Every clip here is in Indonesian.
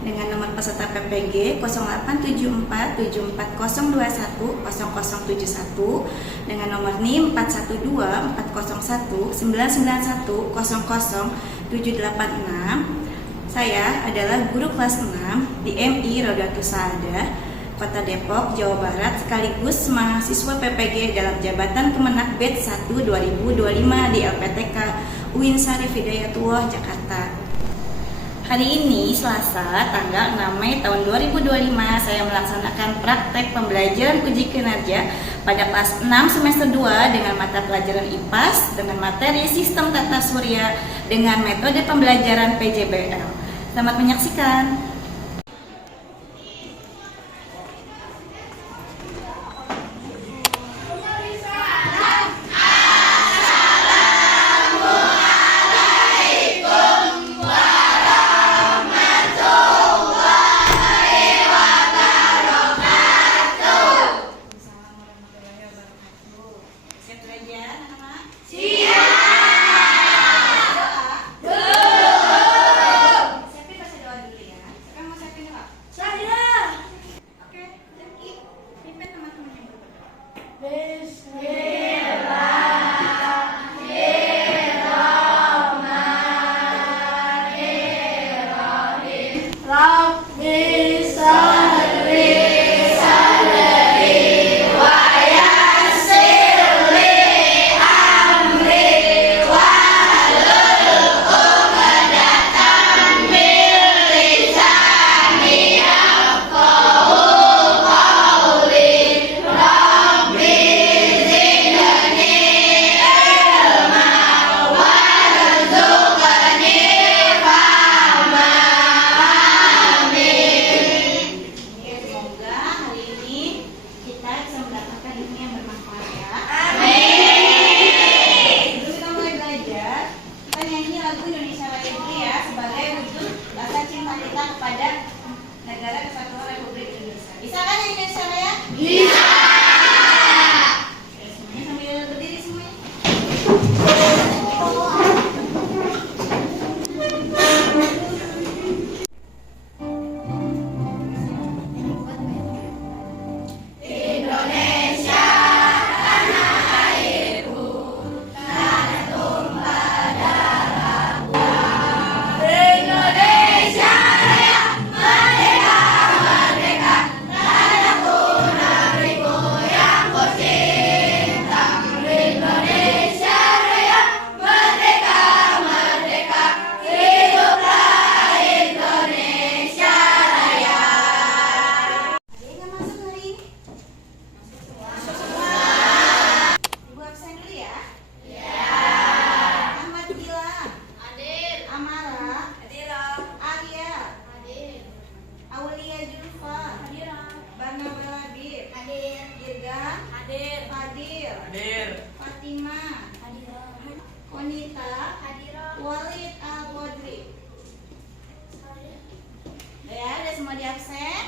dengan nomor peserta PPG 08747402100071 dengan nomor NIM 41240199100786. Saya adalah guru kelas 6 di MI Rodatus Saadah, Kota Depok, Jawa Barat, sekaligus mahasiswa PPG dalam jabatan Kemenak Batch 1 2025 di LPTK UIN Syarif Hidayatullah, Jakarta. Hari ini Selasa tanggal 6 Mei tahun 2025 saya melaksanakan praktek pembelajaran uji kinerja pada kelas 6 semester 2 dengan mata pelajaran IPAS dengan materi Sistem Tata Surya dengan metode pembelajaran PJBL. Selamat menyaksikan. Kepada negara kesatuan Republik Indonesia. Bisa kan yang Indonesia Raya? Bisa. Oke, semuanya sambil berdiri semuanya. Indonesia tanah airku, tanah tumpah darahku. Indonesia Hadir. Fatimah, Konita, Walid Al-Bodri. Udah semua di absen?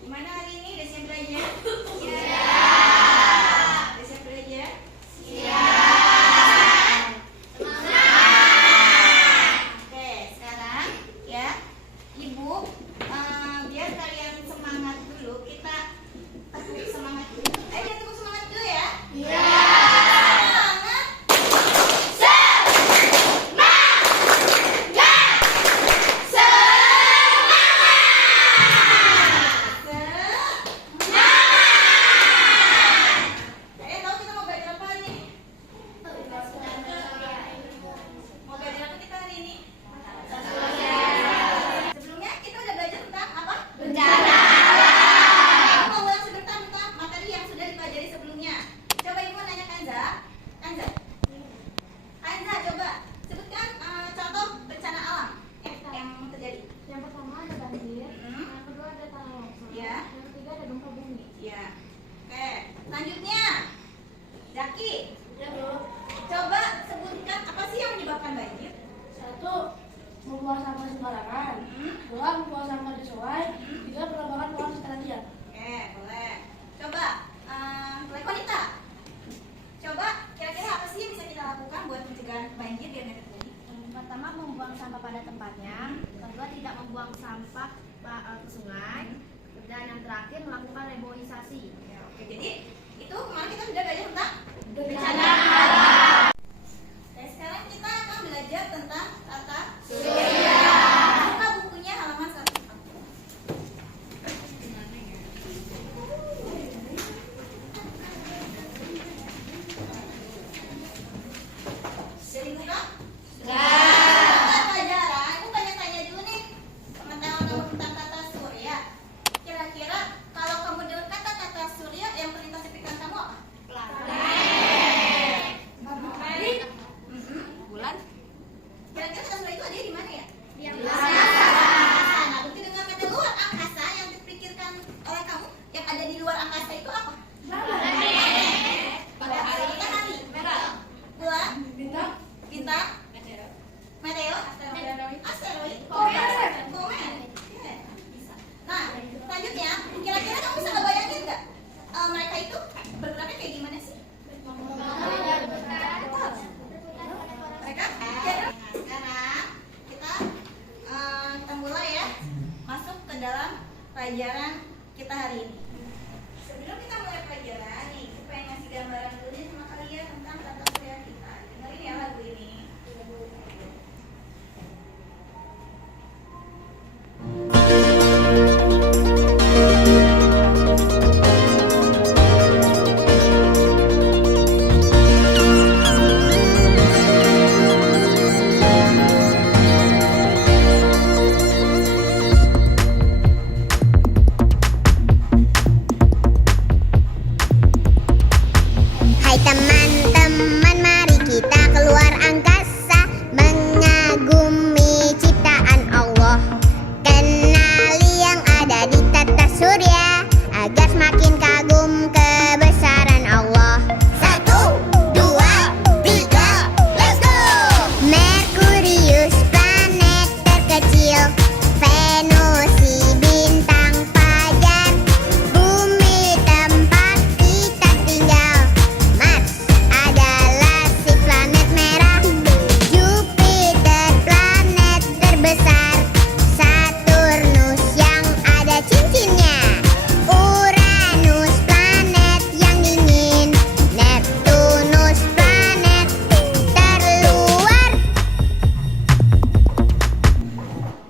Gimana hari ini? Udah siap belajar? Siap. Udah siap belajar? Siap. Semangat. Oke, sekarang ya, Ibu, biar kalian semangat dulu, kita tepuk semangat dulu. Kita tepuk semangat dulu ya. Iya. Semangat. Kalian tahu kita mau belajar apa nih? Mau belajar apa kita hari ini? Sebelumnya kita udah belajar tentang apa? Bencana. Mau ulang sebentar tentang materi yang sudah dipelajari sebelumnya. Coba Ibu nanya Kanza. Kanza, coba sebutkan contoh bencana alam yang terjadi. Yang pertama ada banjir, yang kedua ada tanah longsor, Ya. yang ketiga ada gempa bumi. Ya. Oke, selanjutnya Zaki. Ya, Bu. Coba sebutkan apa sih yang menyebabkan banjir? Satu, membuang sampah sembarangan. Dua, membuang sampah di sungai. Tiga, penerbangan pohon secara diam. Oke, boleh. Coba Konita. Coba kira-kira apa sih yang bisa kita lakukan buat mencegah banjir biar nggak terjadi? Yang pertama, membuang sampah pada tempatnya. terakhir melakukan reboisasi. Ya, oke, jadi itu kemarin kita sudah belajar tentang Bencana. Oke, sekarang kita akan belajar tentang tata Surya. Buka bukunya halaman 140. Jadi buka? Sudah. Pelajaran, aku tanya-tanya dulu nih pengetahuan kamu tentang tata surya. Kira-kira kalau kamu dengar kata tata surya yang terlintas di pikiran kamu apa? Matahari. Bulan. Kira-kira tata surya itu ada di mana ya? Di angkasa. Nah, berarti dengan kata luar angkasa yang dipikirkan oleh kamu yang ada di luar angkasa itu apa? Matahari. Bulan. Bintang. Meteor. Asteroid. Komet. Bisa. Nah, selanjutnya, kira-kira kamu bisa ngebayangin nggak mereka itu bergeraknya kayak gimana sih? Mereka sekarang kita mulai ya masuk ke dalam pelajaran kita hari ini. Sebelum kita mulai pelajaran nih, kita pengen ngasih gambaran dulu nih sama kalian tentang tata surya kita. Dengerin ya lagu ini. Hai teman-teman, mari kita keluar angkasa, mengagumi ciptaan Allah. Kenali yang ada di tata surya, agar semakin kagum kebesaran Allah. 1, 2, 3, let's go! Merkurius, planet terkecil. Venus, si bintang fajar. Bumi, tempat kita tinggal. Mars adalah si planet merah. Jupiter, planet terbesar. Saturnus yang ada cincinnya. Uranus, planet yang dingin. Neptunus, planet terluar.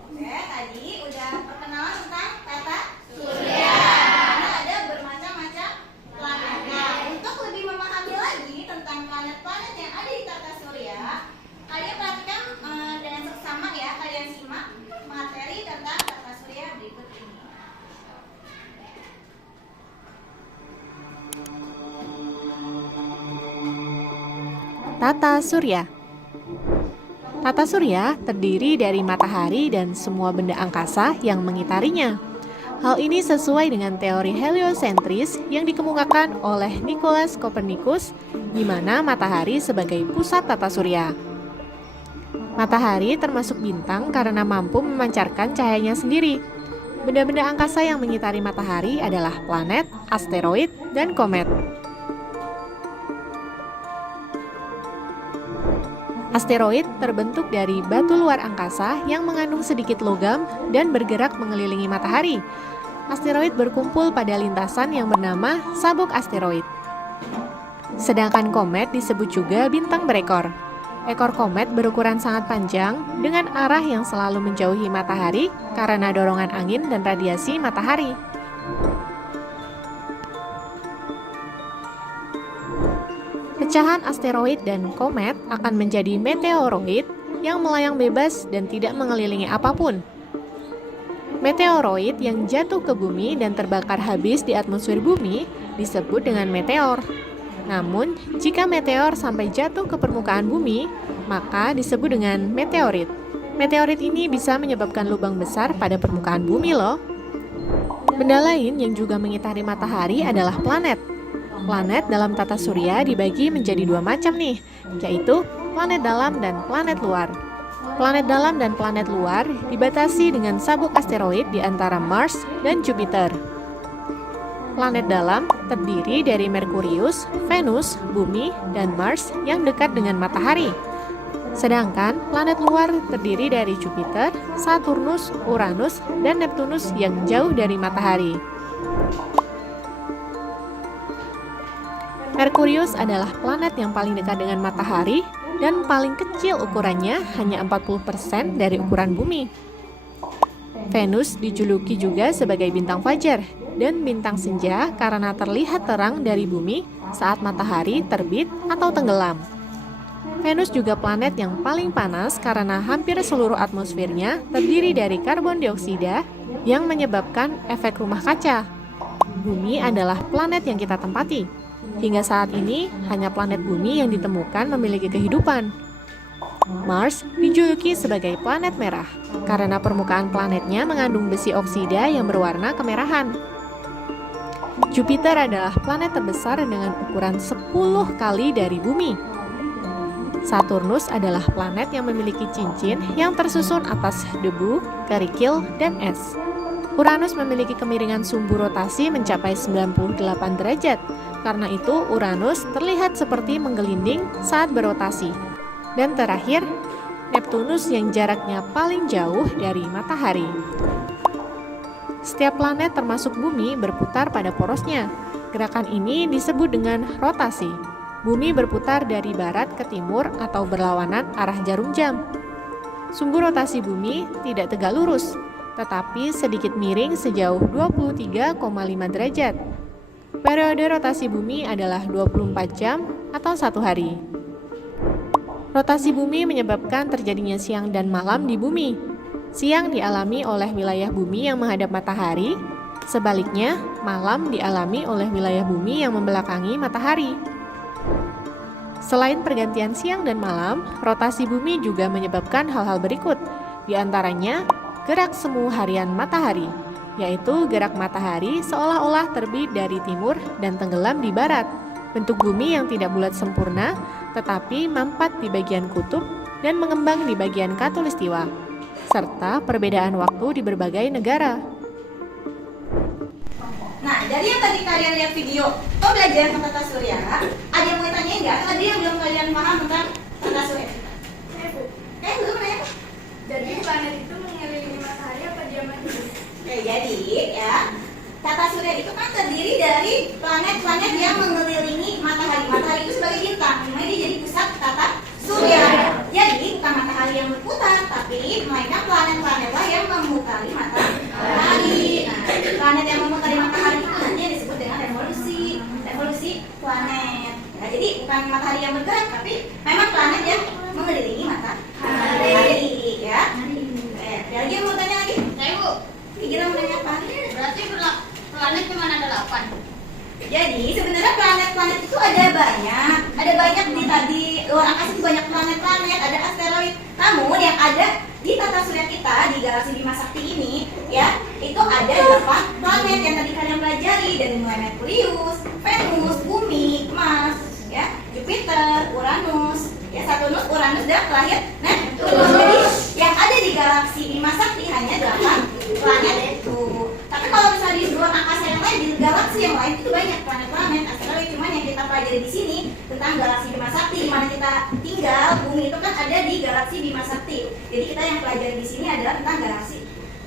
Oke, tadi udah perkenalan tentang tata surya. Karena ada bermacam-macam planet. Nah, untuk lebih memahami lagi tentang planet-planet yang ada di tata surya, kalian perhatikan dengan seksama ya, kalian simak materi tentang tata surya berikut ini. Tata surya. Tata surya terdiri dari matahari dan semua benda angkasa yang mengitarinya. Hal ini sesuai dengan teori heliosentris yang dikemukakan oleh Nicolaus Copernicus, di mana matahari sebagai pusat tata surya. Matahari termasuk bintang karena mampu memancarkan cahayanya sendiri. Benda-benda angkasa yang mengitari matahari adalah planet, asteroid, dan komet. Asteroid terbentuk dari batu luar angkasa yang mengandung sedikit logam dan bergerak mengelilingi matahari. Asteroid berkumpul pada lintasan yang bernama sabuk asteroid. Sedangkan komet disebut juga bintang berekor. Ekor komet berukuran sangat panjang dengan arah yang selalu menjauhi matahari karena dorongan angin dan radiasi matahari. Pecahan asteroid dan komet akan menjadi meteoroid yang melayang bebas dan tidak mengelilingi apapun. Meteoroid yang jatuh ke bumi dan terbakar habis di atmosfer bumi disebut dengan meteor. Namun, jika meteor sampai jatuh ke permukaan bumi, maka disebut dengan meteorit. Meteorit ini bisa menyebabkan lubang besar pada permukaan bumi loh. Benda lain yang juga mengitari matahari adalah planet. Planet dalam tata surya dibagi menjadi dua macam nih, yaitu planet dalam dan planet luar. Planet dalam dan planet luar dibatasi dengan sabuk asteroid di antara Mars dan Jupiter. Planet dalam terdiri dari Merkurius, Venus, Bumi, dan Mars yang dekat dengan matahari. Sedangkan planet luar terdiri dari Jupiter, Saturnus, Uranus, dan Neptunus yang jauh dari matahari. Merkurius adalah planet yang paling dekat dengan matahari dan paling kecil ukurannya, hanya 40% dari ukuran bumi. Venus dijuluki juga sebagai bintang fajar dan bintang senja karena terlihat terang dari bumi saat matahari terbit atau tenggelam. Venus juga planet yang paling panas karena hampir seluruh atmosfernya terdiri dari karbon dioksida yang menyebabkan efek rumah kaca. Bumi adalah planet yang kita tempati. Hingga saat ini, hanya planet bumi yang ditemukan memiliki kehidupan. Mars dijuluki sebagai planet merah karena permukaan planetnya mengandung besi oksida yang berwarna kemerahan. Jupiter adalah planet terbesar dengan ukuran 10 kali dari bumi. Saturnus adalah planet yang memiliki cincin yang tersusun atas debu, kerikil, dan es. Uranus memiliki kemiringan sumbu rotasi mencapai 98 derajat. Karena itu, Uranus terlihat seperti menggelinding saat berotasi. Dan terakhir, Neptunus yang jaraknya paling jauh dari matahari. Setiap planet termasuk bumi berputar pada porosnya. Gerakan ini disebut dengan rotasi. Bumi berputar dari barat ke timur atau berlawanan arah jarum jam. Sumbu rotasi bumi tidak tegak lurus, tetapi sedikit miring sejauh 23,5 derajat. Periode rotasi bumi adalah 24 jam atau 1 hari. Rotasi bumi menyebabkan terjadinya siang dan malam di bumi. Siang dialami oleh wilayah bumi yang menghadap matahari, sebaliknya malam dialami oleh wilayah bumi yang membelakangi matahari. Selain pergantian siang dan malam, rotasi bumi juga menyebabkan hal-hal berikut, di antaranya gerak semu harian matahari, yaitu gerak matahari seolah-olah terbit dari timur dan tenggelam di barat, bentuk bumi yang tidak bulat sempurna, tetapi mampat di bagian kutub dan mengembang di bagian khatulistiwa, serta perbedaan waktu di berbagai negara. Nah, dari yang tadi kalian lihat video pembelajaran tata surya, ada yang mau tanya nggak? Tadi yang belum kalian paham tentang tata surya? Belum nanya? Jadi planet itu mengelilingi matahari apa dia mati? Jadi ya, tata surya itu kan terdiri dari planet-planet yang mengelilingi matahari. Matahari itu sebagai bintang, dimana dia jadi pusat tata surya. Jadi bukan matahari yang berputar, tapi melainkan planet-planetlah yang memutari matahari. Nah, planet yang memutari matahari itu nanti disebut dengan revolusi planet. Nah, jadi bukan matahari yang bergerak, tapi memang planet yang mengelilingi matahari. Ya. Ada lagi yang mau tanya lagi? Saya Bu, Kira mau nanya apa? berarti planet cuma ada 8. Jadi sebenarnya planet-planet itu ada banyak di luar angkasa itu banyak planet-planet, ada asteroid. Namun yang ada di tata surya kita di galaksi Bima Sakti ini, ya itu ada 8 planet yang tadi kalian pelajari, dari mulai Merkurius, Venus, Bumi, Mars, ya Jupiter, Uranus, ya Saturnus, Uranus dan terakhir Neptunus. Jadi yang ada di galaksi Bima Sakti hanya 8 planet itu. Tapi kalau misalnya di luar angkasa yang lain, di galaksi yang lain itu banyak planet-planet, asteroid. Cuman yang kita pelajari di sini tentang galaksi Bima Sakti, di mana kita tinggal, bumi itu kan ada di galaksi Bima Sakti. Jadi kita yang pelajari di sini adalah tentang galaksi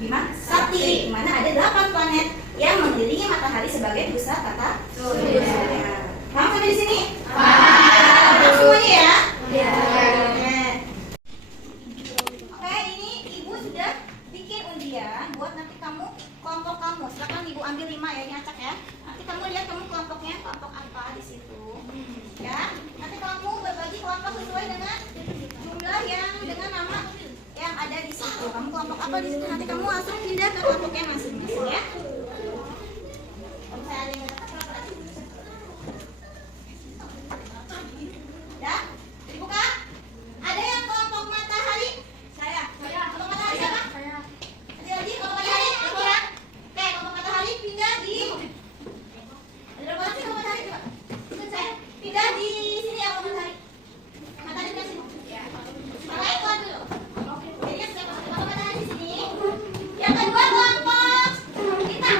Bima Sakti, di mana ada 8 planet yang mengelilingi matahari sebagai pusat tata surya. Paham sampai di sini? Paham semuanya ya? Iya. Oke, ini Ibu sudah bikin undian buat nanti kamu kelompok kamu. Silakan Ibu ambil 5 ya, diacak ya. Nanti kamu lihat kamu kelompoknya kelompok apa di situ. Ya. Nanti kamu berbagi kelompok sesuai dengan jumlah yang dengan nama yang ada di situ. Kamu kelompok apa di situ? Nanti kamu langsung pindah ke kelompoknya masing-masing ya. Kalau saya ada yang ya, dibuka. Ada yang kelompok matahari? Saya. Kelompok matahari siapa? Saya. Ada lagi kelompok matahari? Aku ya. Oke, kelompok matahari pindah di. Ada berapa sih kelompok matahari coba? Saya pindah di sini ya kelompok matahari. Matahari pindah sini. Ya. Mulai keluar dulu. Jadi yang kelompok matahari di sini. Yang kedua kelompok kita.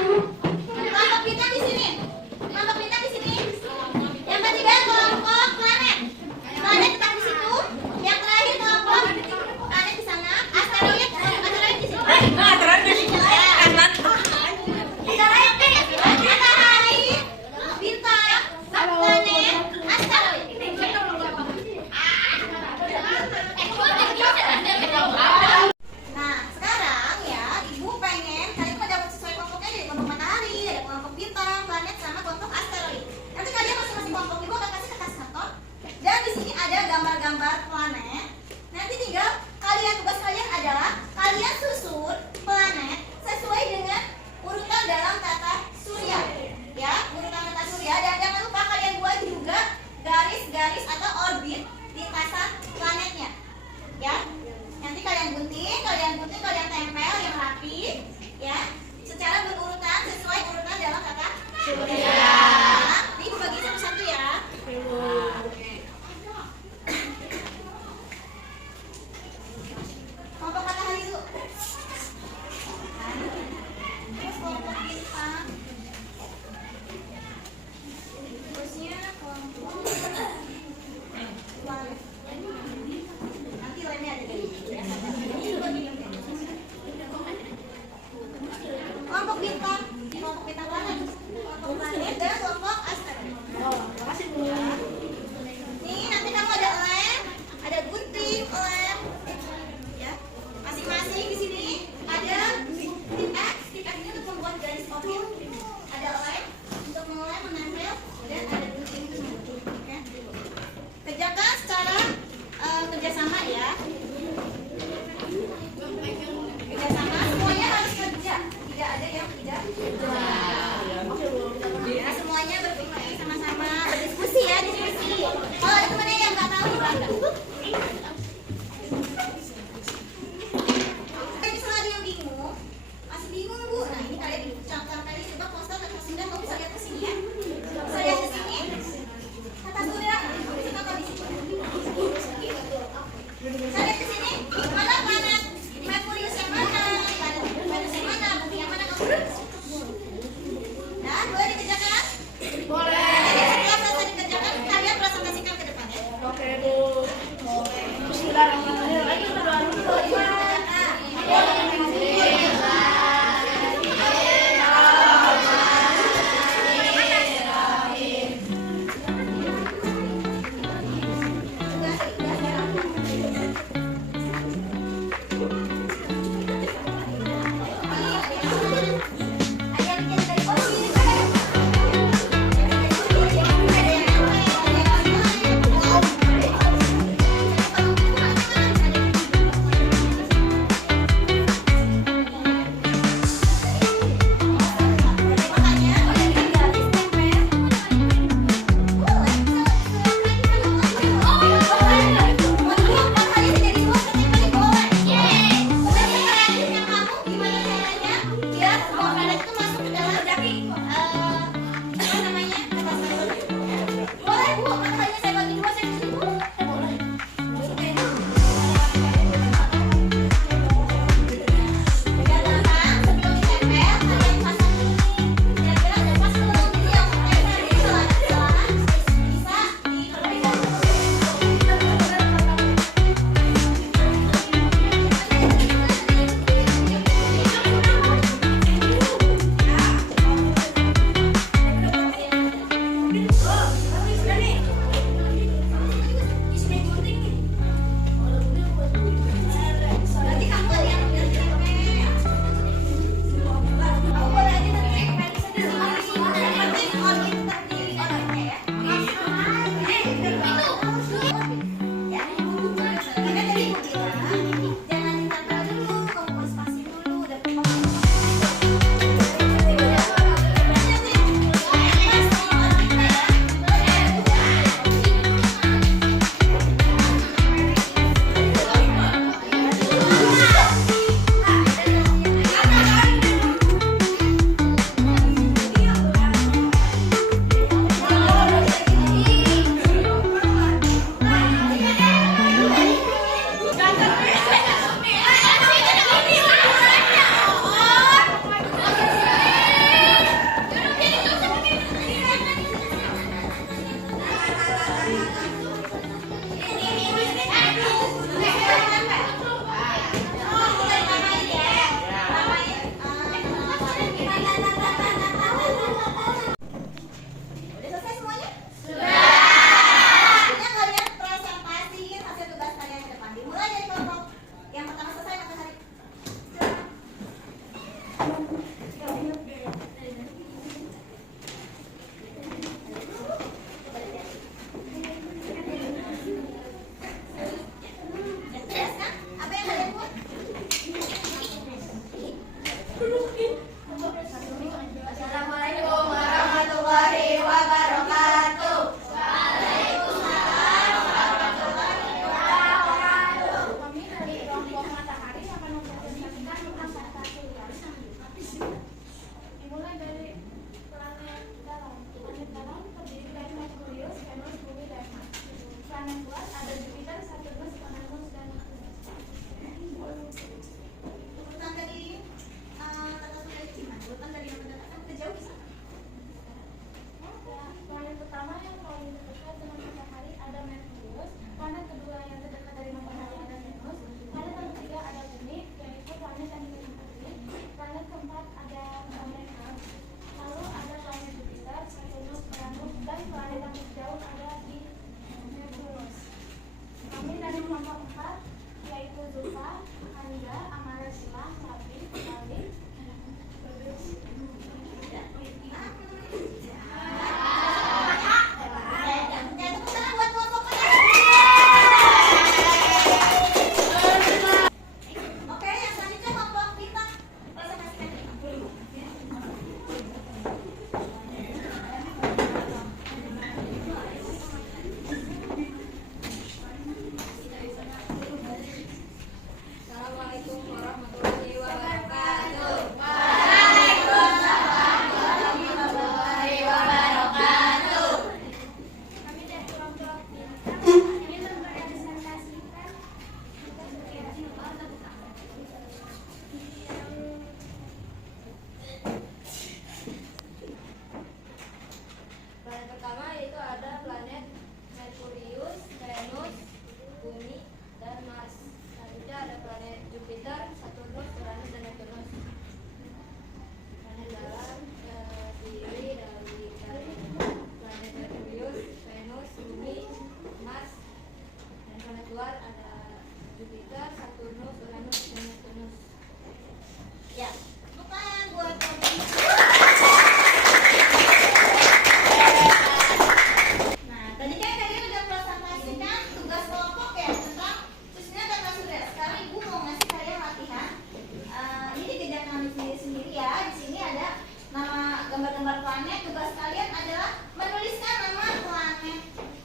planet, tugas kalian adalah menuliskan nama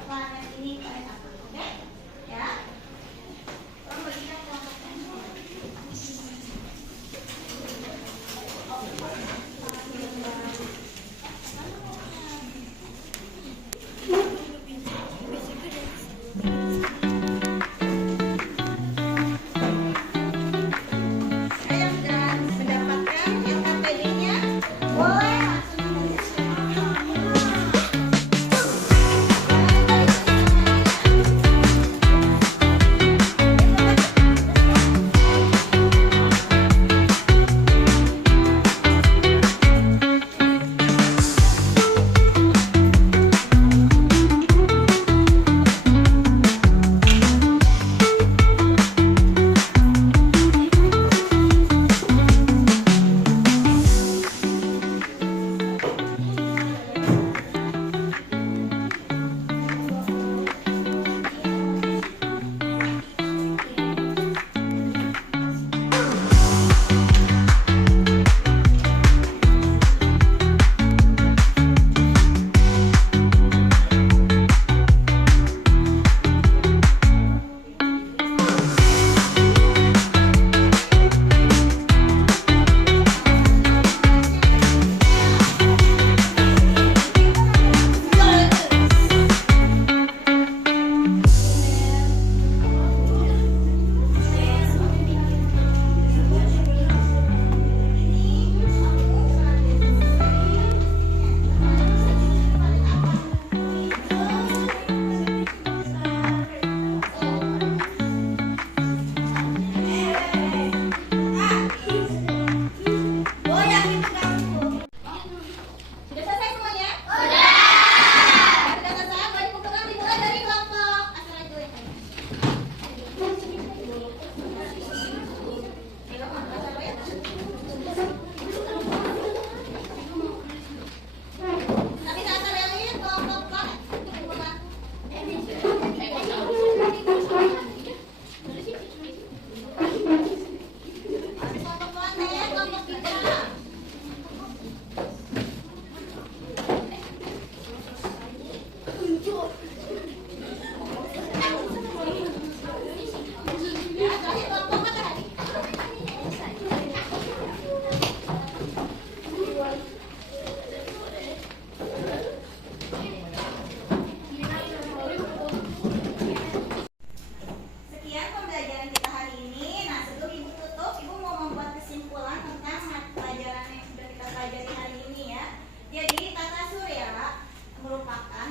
planet ini planet apa, oke? Ya. Tolong bagikan kelompoknya. Saya sudah mendapatkan LKPD-nya. Boleh langsung Sudah selesai semuanya? Sudah. Sudah selesai, boleh dikumpulkan dimulai dari kelompok asal itu ya. Tapi saat kalian lihat kelompok planet, dikumpulkan. Kelompok planet, kelompok kita. Sekian pembelajaran kita hari ini. Nah, sebelum Ibu tutup, Ibu mau membuat kesimpulan tentang pelajaran yang sudah kita pelajari hari ini ya. Jadi, tata surya merupakan